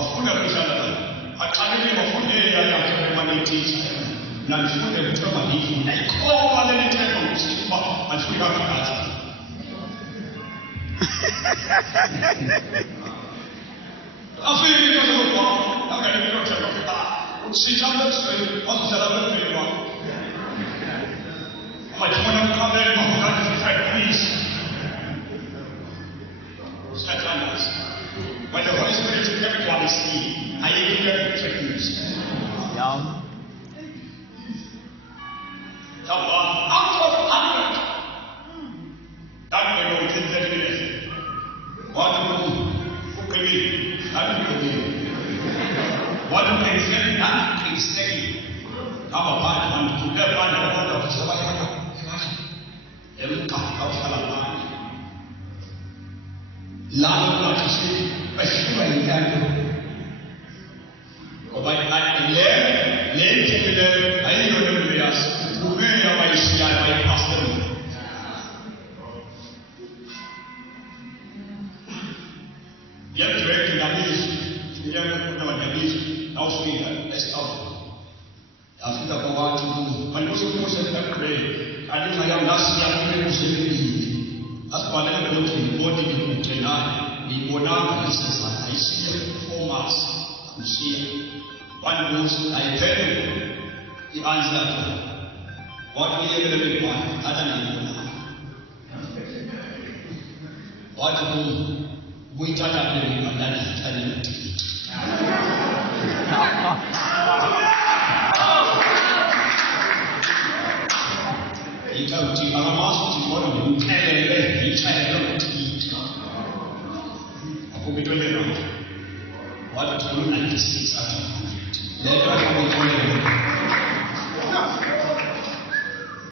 afuna kushana akalele mafunde yale yakamanitisha na nifunde kutoka hivi na ikoma na nitendo msiba afika kazi afiki kwa sababu akalele kwa sababu usijambo sio wasalamu kwa majumana kamera mahali fight police Satanas. When the Holy Spirit is coming to honesty, I give you fake news. Yeah. Come on, out of 100. That may go within 30 minutes. What do you believe? That do you believe? What do you say? That is saying. Come on, one to everyone of the survivor. Imagine. Lalu kasi pasukan itu, obat lem kita ayo berbias, bukan yang malaysia baik pasal. Dia berarti namis, dia berpunya namis, Australia, Australia. Afrika kwa watu, manusia sedang berada, ada yang nasi yang bermusim ini. Aswala yote ni bodi ni mtendaji ni mwanadamu sasa aishia performance kusia one goes I tell you the answer what we are going to hata ni watu kuitana kwa ndani